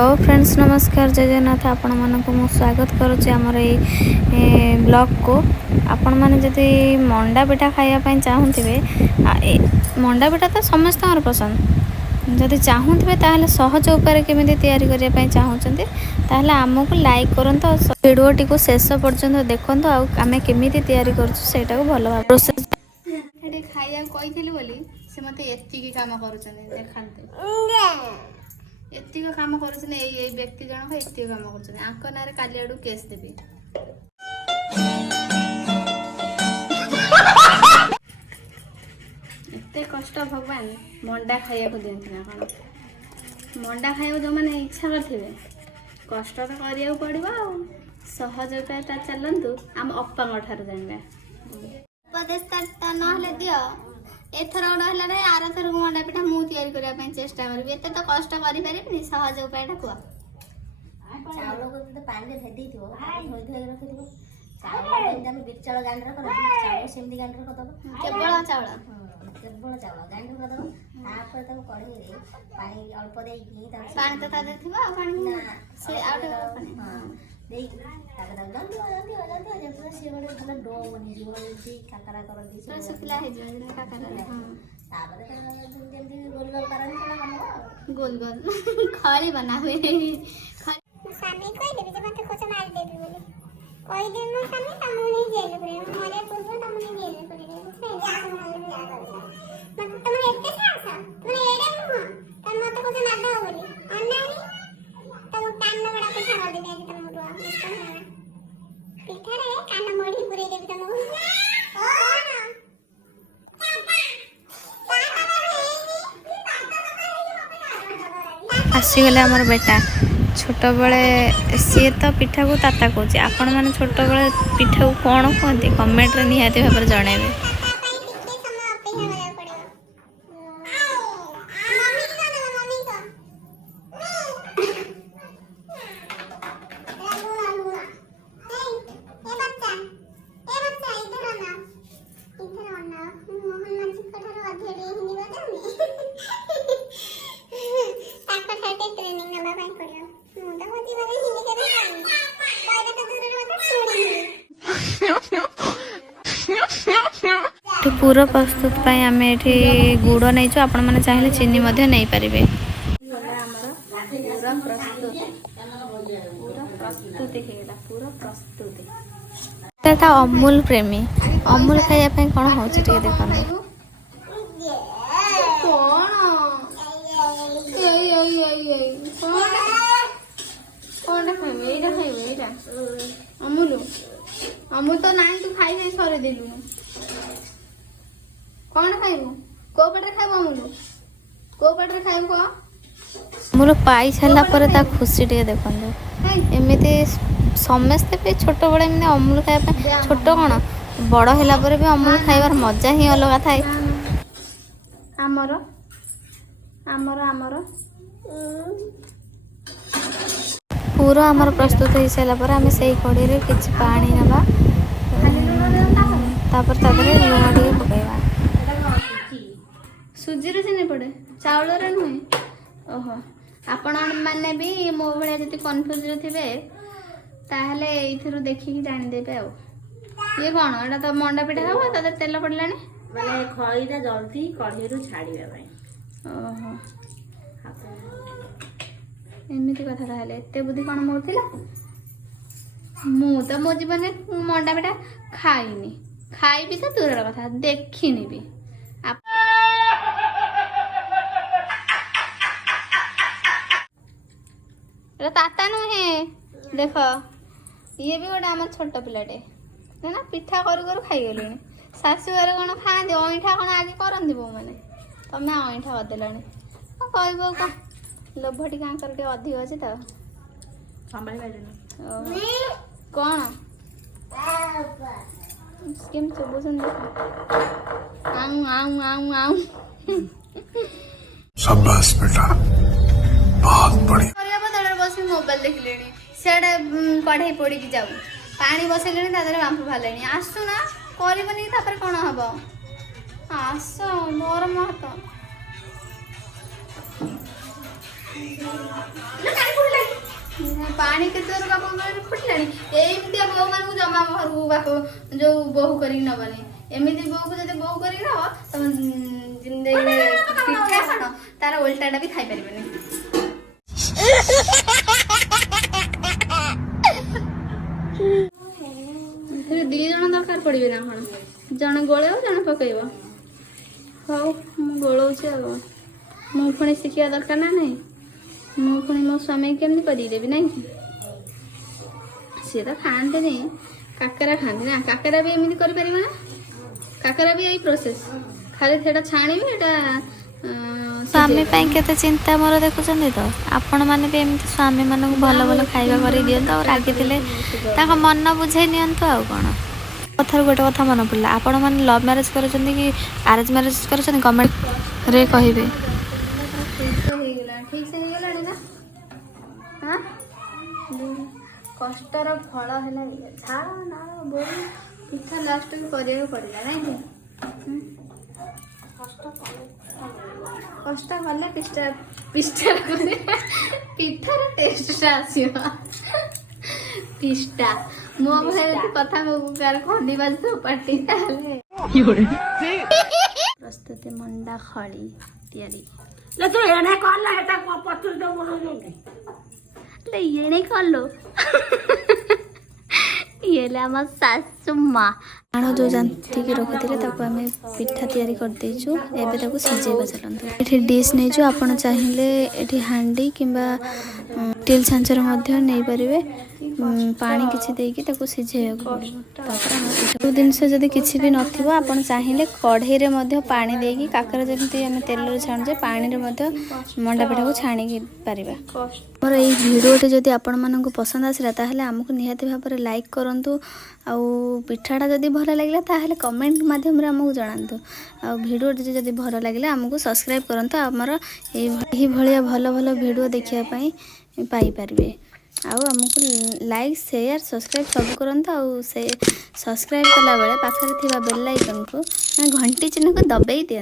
Hello friends नमस्कार जय जगन्नाथ आपण मानक मु स्वागत करुच्ची आमर ये ब्लॉग को आपण माने जदि मंडा पिठा खाया पई चाहुथिबे मंडा पिठा तो समस्त पसंद जदि चाहुथिबे ताहले सहज उपाय केमिति तयारी करिया पई चाहुचंती ताहले हमकु लाइक करंतो वीडियो टी को शेष पर्यंत देखंतो आ आमे केमिति तयारी करछु सेटा को भलो भाव प्रोसेस एटे खाया कहिथिली बोली से मते एतिकी काम करूचंती देखांते एतिक काम कर व्यक्ति जनक एतिक काम कर ना काली आड़ केस देवी एते कष्ट भगवान मंडा खाया दिखती ना कौन मंडा खाया जो मैंने इच्छा करेंगे कष्ट तो करिया पड़ो आ सहज उपाय चलतु आम अप्पा ठार जानवा उपदेश ना दियो एथर गोटे है आर थर मंडा पिठा मुझे या करने चेष्टा करी एत तो कष्ट करें सहज उपाय कह चाउल को पानी भेदी रखी चाउल गांड चाउल सेमती गांड केवल चाउल केवल चाउल गांड करदे कड़े पानी अल्प पानी तो गोल गोल खड़ी बना हुए सामने कोई देबी जे मते खोज मार देबी बोली कोई दिन में सामने तमने जेल पड़े मोरे पूर्व तमने जेल पड़े मत तुम एते से आसा तुम एडे मुह तम मते खोज मार दो बोली अन्नानी तम कान बड़ा पिठा कर देबे कि तम मुरुआ पिठा रे कान मोड़ी पुरे देबी तम आसीगले आमर बेटा छोट बड़े सी तो पिठा को ताता कौच आपण मैंने छोट बड़े पिठा को कौन कहते कमेंट रे निहाती भाव जनइबे पूरा प्रस्तुत पाई आम ये गुड़ नहीं आपण मैंने चाहिए चीनी नहीं पारे अमूल प्रेमी अमूल खाया कौन हो देखो अमूल अमूल तो ना तू खाई सर देलु कौन खाइबू को पटे खाइबू अमूल को पटे खाइबू को अमूल पाई सारा पर ता खुशी टे देखंदो एमिति समस्ते भी छोट बड़े एमने अमूल खाइबा छोट कोन बड़ होला पर भी अमूल खाइबार मजा ही अलग थाए आमर आमर आमर पूरा आमर प्रस्तुत हो सारा पर आम से कड़ी रे किछि पानी नबा तापर तादरे लुण टिके पकेबा सुजी रे चिनी पड़े चाउल रे नुहे ओहो आपण माने भी मो भले जति कंफ्यूज थे ताहले एथरु देखिकी जानि देबे आ ये कोन एटा तो मंडा पिठा खाबो तादरे तेल पड़लानी माने खळीटा जल्दी कढ़ी रु छाड़ीबा भाई ओहो एमिति कथा ताहले एते बुद्धि कोन मोरथिला मु तो मो जीवन में मंडा पिठा खाइनी खाइबी तो दूर कथा देखिनी भी ताता नुहे देख ये भी गोटे आम छोट पिलाटे ना पिठा करू करू खाई गलु शाशु घर कौन खाते अईठा कौन आगे करती बो मैंने तमें अईठा करदेला कह का लोभ टी अधिक अच्छे तो कौन केम चुबुसन आऊ आऊ आऊ आऊ शाबाश बेटा बहुत बढ़िया बस मोबाइल देखिले सियाड़े कढ़ाई पड़ी जाऊ पानी बसैले बांफ बाहर आसुना करबनी कौन हम आस मोर महत ପାଣି କେତେବେଳେ ବାପ ଫୁଟିଲାଣି। ଏମିତିଆ ବୋହୁ ମାନଙ୍କୁ ଜମା ଘରକୁ ବାପ ଯୋଉ ବୋହୁ କରିକି ନବନି। ଏମିତି ବୋହୁକୁ ଯଦି ବୋହୁ କରିକି ନବ ତମ ଜିନ୍ଦଗିରେ ପିଠା କଣ ତାର ଓଲଟାଟା ବି ଖାଇପାରିବନି। ଦି ଜଣ ଦରକାର ପଡ଼ିବେ ନା କଣ? ଜଣେ ଗୋଳେଇବ ଜଣେ ପକେଇବ। ହଉ ମୁଁ ଗୋଳଉଛି ଆଉ। ମୁଁ ପୁଣି ଶିଖିବା ଦରକାର ନା ନାହିଁ। ମୁଁ ପୁଣି ମୋ ସ୍ୱାମୀକି କେମିତି କରିକି ଦେବି ନାଇଁ କି? ସିଏ ତ ଖାଆନ୍ତିନି, କାକେରା ଖାଆନ୍ତି ନା। କାକେରା ବି ଏମିତି କରିପାରିବ ନା? କାକେରା ବି ଏଇ ପ୍ରୋସେସ୍, ଖାଲି ସେଟା ଛାଣିବି ଏଟା ସ୍ୱାମୀ ପାଇଁ କେତେ ଚିନ୍ତା ମୋର ଦେଖୁଛନ୍ତି ତ। ଆପଣମାନେ ବି ଏମିତି ସ୍ୱାମୀମାନଙ୍କୁ ଭଲ ଭଲ ଖାଇବା କରିକି ଦିଅନ୍ତୁ, ଆଉ ରାଗିଥିଲେ ତାଙ୍କ ମନ ବୁଝେଇ ନିଅନ୍ତୁ। ଆଉ କ'ଣ, କଥାରୁ ଗୋଟେ କଥା ମନେ ପଡ଼ିଲା, ଆପଣମାନେ ଲଭ୍ ମ୍ୟାରେଜ୍ କରୁଛନ୍ତି କି ଆରେଞ୍ଜ ମ୍ୟାରେଜ୍ କରୁଛନ୍ତି କମେଣ୍ଟରେ କହିବେ। ଠିକ୍ ସେ ହେଇଗଲାଣି ନା? କଷ୍ଟର ଫଳ ହେଲା ଝାଳ ନାଳ ବୋହି ପିଠା ଲାଷ୍ଟକୁ କରିବାକୁ ପଡ଼ିଲା ନାଇଁ କି? କଷ୍ଟ କଲେ ପିଠାର ଟେଷ୍ଟଟା ଆସିବ। ପିଷ୍ଟା ମୋ ଭଳି କଥା ଖଣ୍ଡି ବାଜୁଥିବ ପାଟି ତାହେଲେ। ପ୍ରସ୍ତୁତି ମଣ୍ଡା ଖଳି ତିଆରି। ଏଣେ କଲ ଇଏ ହେଲା ଆମ ଶାଶୁ ମା। ଆଣ ଯେଉଁ ଜାନ୍ତିକି ରଖିଥିଲେ ତାକୁ ଆମେ ପିଠା ତିଆରି କରିଦେଇଛୁ। ଏବେ ତାକୁ ସିଝେଇବା ଚାଲନ୍ତୁ। ଏଠି ଡିସ୍ ନେଇଛୁ, ଆପଣ ଚାହିଁଲେ ଏଠି ହାଣ୍ଡି କିମ୍ବା ଷ୍ଟିଲ୍ ଛାଞ୍ଚରେ ମଧ୍ୟ ନେଇପାରିବେ। ପାଣି କିଛି ଦେଇକି ତାକୁ ସିଝେଇବାକୁ ପଡ଼ିବ। ତାପରେ ଯେଉଁ ଜିନିଷ ଯଦି କିଛି ବି ନଥିବ ଆପଣ ଚାହିଁଲେ କଢ଼େଇରେ ମଧ୍ୟ ପାଣି ଦେଇକି କାକରା ଯେମିତି ଆମେ ତେଲରେ ଛାଣୁଛେ ପାଣିରେ ମଧ୍ୟ ମଣ୍ଡା ପିଠାକୁ ଛାଣିକି ପାରିବା। ଆମର ଏଇ ଭିଡ଼ିଓଟି ଯଦି ଆପଣମାନଙ୍କୁ ପସନ୍ଦ ଆସିଲା ତାହେଲେ ଆମକୁ ନିହାତି ଭାବରେ ଲାଇକ୍ କରନ୍ତୁ। ଆଉ ପିଠାଟା ଯଦି ଭଲ ଲାଗିଲା ତାହେଲେ କମେଣ୍ଟ ମାଧ୍ୟମରେ ଆମକୁ ଜଣାନ୍ତୁ। ଆଉ ଭିଡ଼ିଓଟି ଯଦି ଭଲ ଲାଗିଲା ଆମକୁ ସବସ୍କ୍ରାଇବ୍ କରନ୍ତୁ। ଆମର ଏଇଭଳିଆ ଭଲ ଭଲ ଭିଡ଼ିଓ ଦେଖିବା ପାଇଁ ପାଇପାରିବେ। ଆଉ ଆମକୁ ଲାଇକ୍ ସେୟାର ସବସ୍କ୍ରାଇବ୍ ସବୁ କରନ୍ତୁ। ଆଉ ସେ ସବସ୍କ୍ରାଇବ୍ କଲାବେଳେ ପାଖରେ ଥିବା ବେଲ୍ ଆଇକନ୍କୁ ଘଣ୍ଟି ଚିହ୍ନକୁ ଦବେଇ ଦିଅନ୍ତୁ।